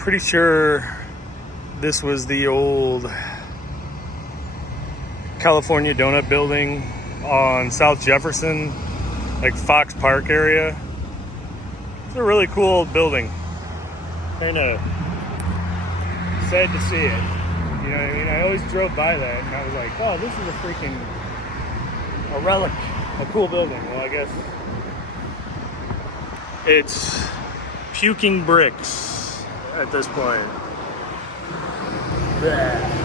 Pretty sure this was the old California Donut building on South Jefferson, like Fox Park area. It's a really cool old building. Kind of sad to see it. You know what I mean? I always drove by that and I was like, oh, this is a relic, a cool building. Well, I guess it's puking bricks at this point. Blech.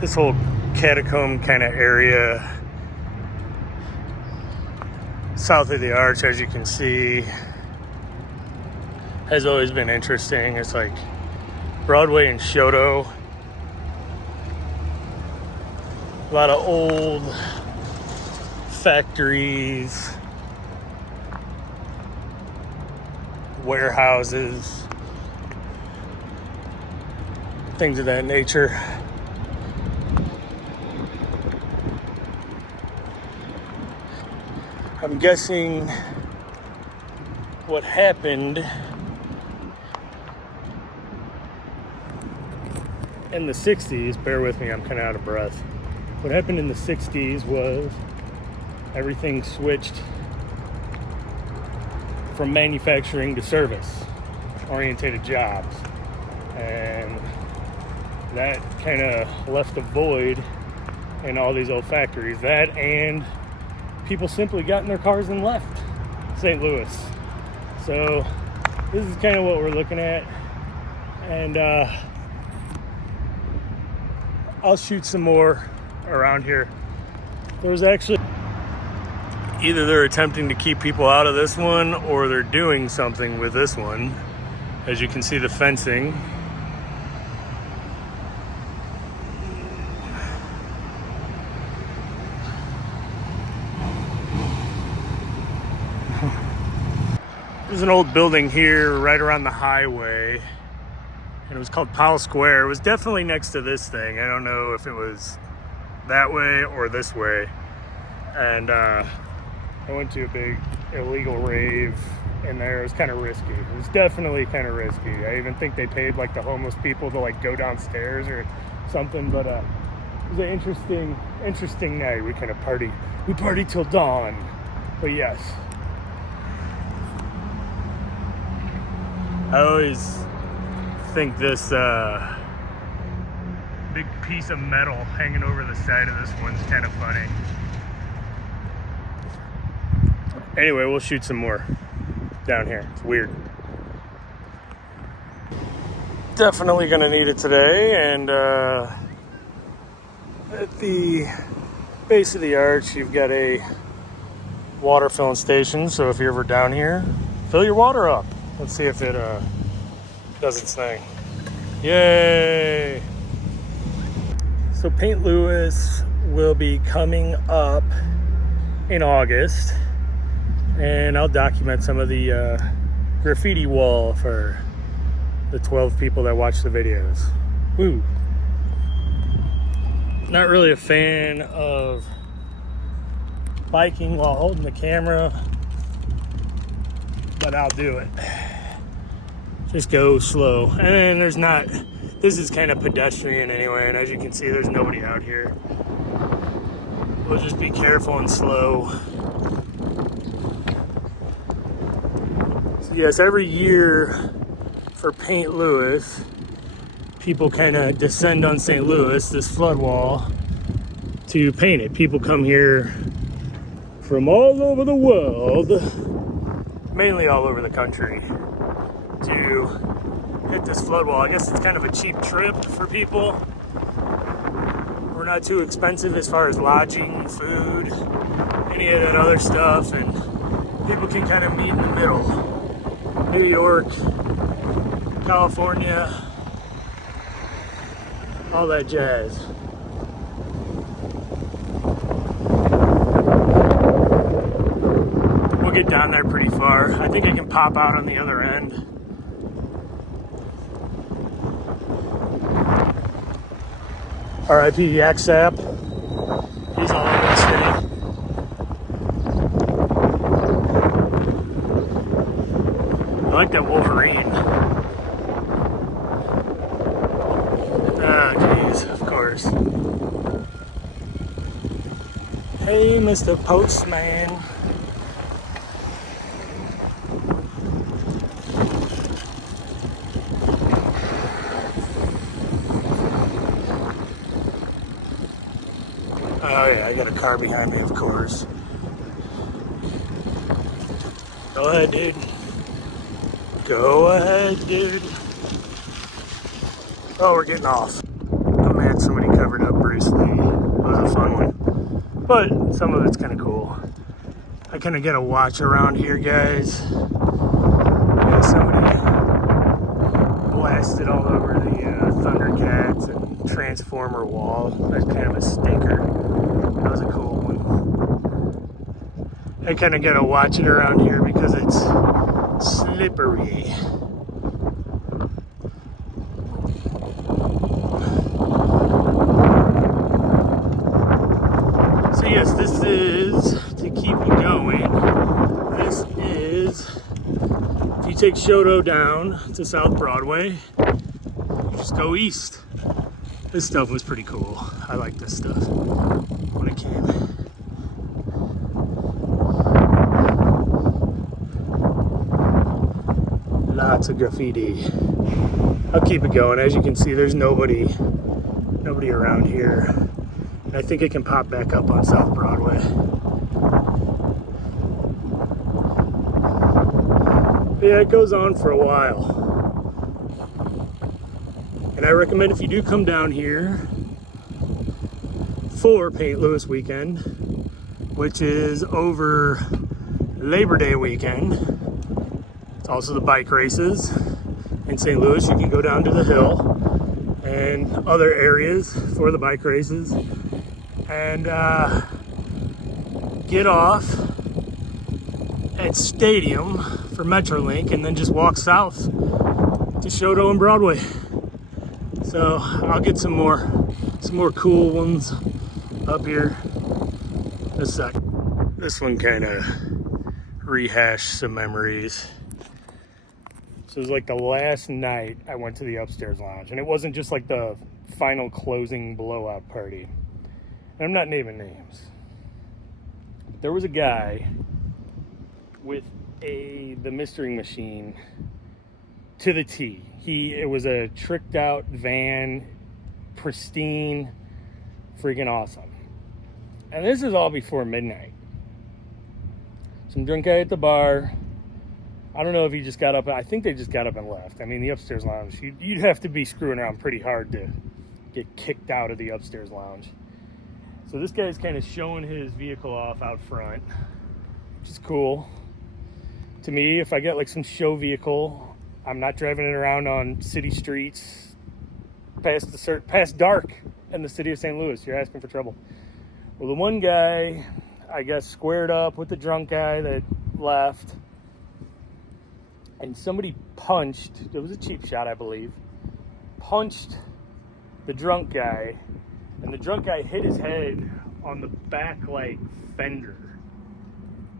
This whole catacomb kind of area south of the arch, as you can see, has always been interesting. It's like Broadway and Shoto. A lot of old factories, warehouses, things of that nature. I'm guessing what happened in the 60s, bear with me, I'm kind of out of breath. What happened in the 60s was everything switched from manufacturing to service-oriented jobs. And that kind of left a void in all these old factories. That and people simply got in their cars and left St. Louis. So this is kind of what we're looking at. And I'll shoot some more around here. There was actually, either they're attempting to keep people out of this one or they're doing something with this one. As you can see, the fencing. There's an old building here right around the highway, and it was called Powell Square. It was definitely next to this thing. I don't know if it was that way or this way. And I went to a big illegal rave in there. It was kind of risky. It was definitely kind of risky. I even think they paid like the homeless people to like go downstairs or something. But it was an interesting night. We kind of partied till dawn. But yes, I always think this big piece of metal hanging over the side of this one's kind of funny. Anyway, we'll shoot some more down here. It's weird. Definitely gonna need it today. And at the base of the arch, you've got a water filling station. So if you're ever down here, fill your water up. Let's see if it does its thing. Yay! So St. Louis will be coming up in August, and I'll document some of the graffiti wall for the 12 people that watch the videos. Woo! Not really a fan of biking while holding the camera, but I'll do it. Just go slow. And this is kind of pedestrian anyway, and as you can see, there's nobody out here. We'll just be careful and slow. So yes, every year for St. Louis, people kind of descend on St. Louis, this flood wall, to paint it. People come here from all over the world, mainly all over the country, to hit this flood wall. I guess it's kind of a cheap trip for people. We're not too expensive as far as lodging, food, any of that other stuff, and people can kind of meet in the middle. New York, California, all that jazz. We'll get down there pretty far. I think I can pop out on the other end. R.I.P. Yak Sap. He's all over the city. I like that Wolverine. Hey, Mr. Postman. Oh yeah, I got a car behind me, of course. Go ahead, dude. Go ahead, dude. Oh, we're getting off. I'm mad somebody covered up Bruce Lee. It was a fun one. But some of it's kind of cool. I kind of get a watch around here, guys. Yeah, somebody blasted all over the Thundercats and Transformer wall. That's kind of a stinker. That was a cool one. I kind of get to watch it around here because it's slippery. So yes, this is, to keep it going, this is, if you take Shoto down to South Broadway, you just go east. This stuff was pretty cool. I like this stuff when it came. Lots of graffiti. I'll keep it going. As you can see, there's nobody around here. And I think it can pop back up on South Broadway. But yeah, it goes on for a while. And I recommend if you do come down here for Paint Louis weekend, which is over Labor Day weekend. It's also the bike races in St. Louis. You can go down to the hill and other areas for the bike races and get off at Stadium for Metrolink and then just walk south to Shoto and Broadway. So I'll get some more cool ones up here in a sec. This one kind of rehashed some memories. So it was like the last night I went to the upstairs lounge, and it wasn't just like the final closing blowout party. And I'm not naming names. But there was a guy with the mystery machine to the T. It was a tricked out van, pristine, freaking awesome. And this is all before midnight. Some drunk guy at the bar. I don't know if he just got up. I think they just got up and left. I mean, the upstairs lounge, you'd have to be screwing around pretty hard to get kicked out of the upstairs lounge. So this guy's kind of showing his vehicle off out front, which is cool. To me, if I get like some show vehicle, I'm not driving it around on city streets past dark in the city of St. Louis. You're asking for trouble. Well, the one guy, I guess, squared up with the drunk guy that left. And somebody punched, it was a cheap shot, I believe, punched the drunk guy. And the drunk guy hit his head on the backlight fender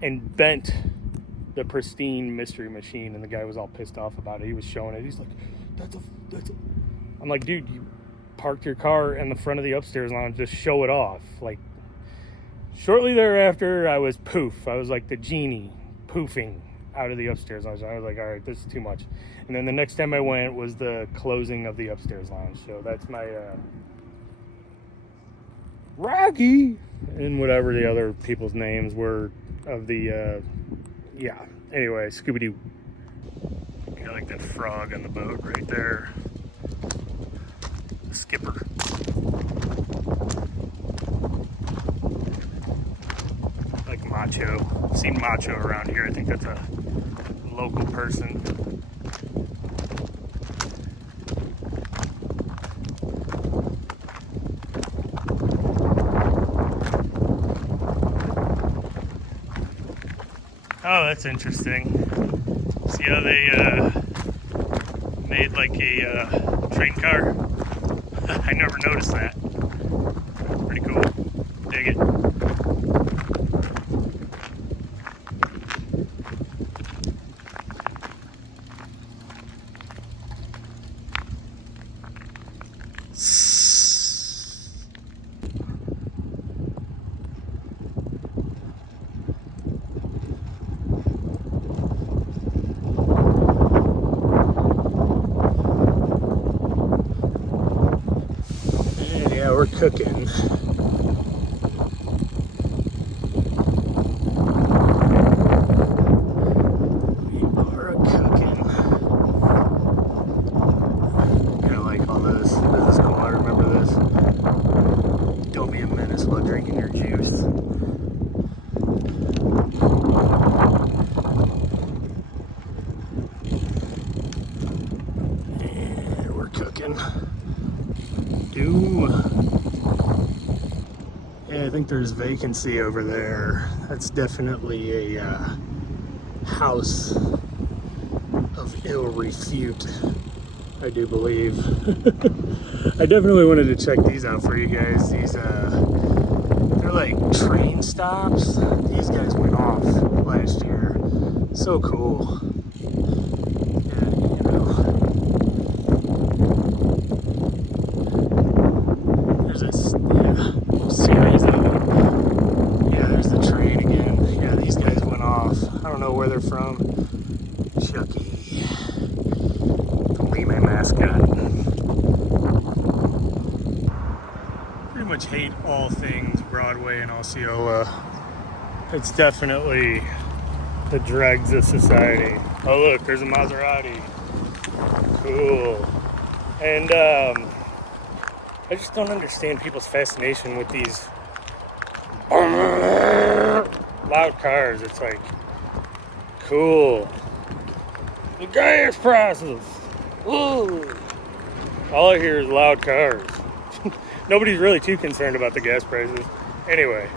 and bent the pristine mystery machine. And the guy was all pissed off about it. He was showing it. He's like, that's a. I'm like, dude, you parked your car in the front of the upstairs lounge, just show it off. Like, shortly thereafter, I was poof. I was like the genie poofing out of the upstairs lounge. I was like, all right, this is too much. And then the next time I went was the closing of the upstairs lounge. So that's my Rocky and whatever the other people's names were of the yeah. Anyway, Scooby-Doo. Got like that frog on the boat right there. The skipper. Like Macho. I've seen Macho around here. I think that's a local person. Oh, that's interesting. See how they made like a train car? I never noticed that. Pretty cool. Dig it. we're cooking. Drinking your juice. And we're cooking. Doom. Yeah, I think there's vacancy over there. That's definitely a house of ill repute, I do believe. I definitely wanted to check these out for you guys. These they're like train stops. These guys went off last year. So cool. Yeah, you know. There's a whole series of them. Yeah, there's the train again. Yeah, these guys went off. I don't know where they're from. Chucky. The Lima mascot. Pretty much hate all things Broadway and Osceola. It's definitely the dregs of society. Oh look, there's a Maserati. Cool. And I just don't understand people's fascination with these loud cars. It's like, cool. The gas prices. Ooh. All I hear is loud cars. Nobody's really too concerned about the gas prices. Anyway,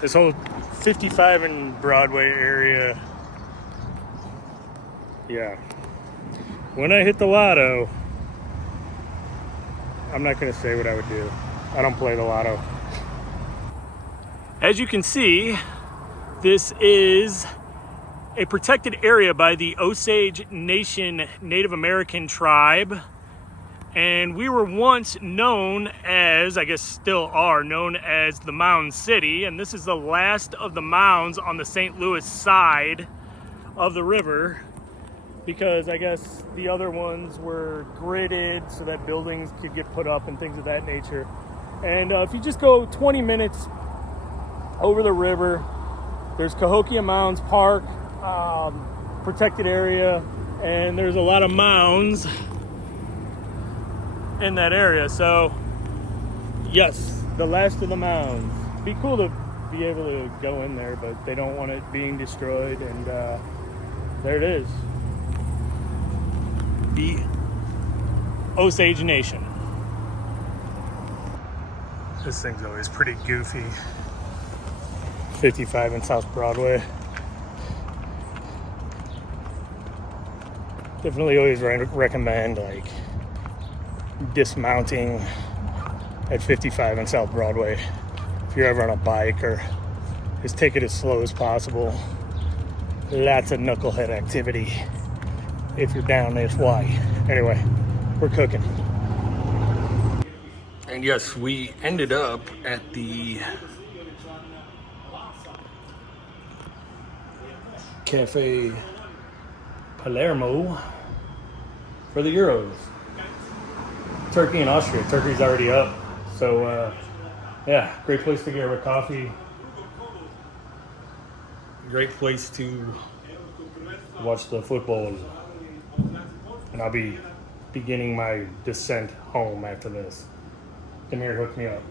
this whole 55 and Broadway area. Yeah. When I hit the lotto, I'm not going to say what I would do. I don't play the lotto. As you can see, this is a protected area by the Osage Nation Native American tribe. And we were once known as, I guess still are, known as the Mound City. And this is the last of the mounds on the St. Louis side of the river, because I guess the other ones were gridded so that buildings could get put up and things of that nature. And if you just go 20 minutes over the river, there's Cahokia Mounds Park, protected area, and there's a lot of mounds in that area. So yes, the last of the mounds. Be cool to be able to go in there, but they don't want it being destroyed. And there it is, the Osage Nation. This thing's always pretty goofy. 55 in South Broadway. Definitely always recommend like dismounting at 55 in South Broadway if you're ever on a bike, or just take it as slow as possible. Lots of knucklehead activity if you're down this way. Anyway, we're cooking. And yes, we ended up at the Cafe Palermo for the Euros. Turkey and Austria. Turkey's already up. So, yeah, great place to get a coffee. Great place to watch the football. And I'll be beginning my descent home after this. Demir hooked me up.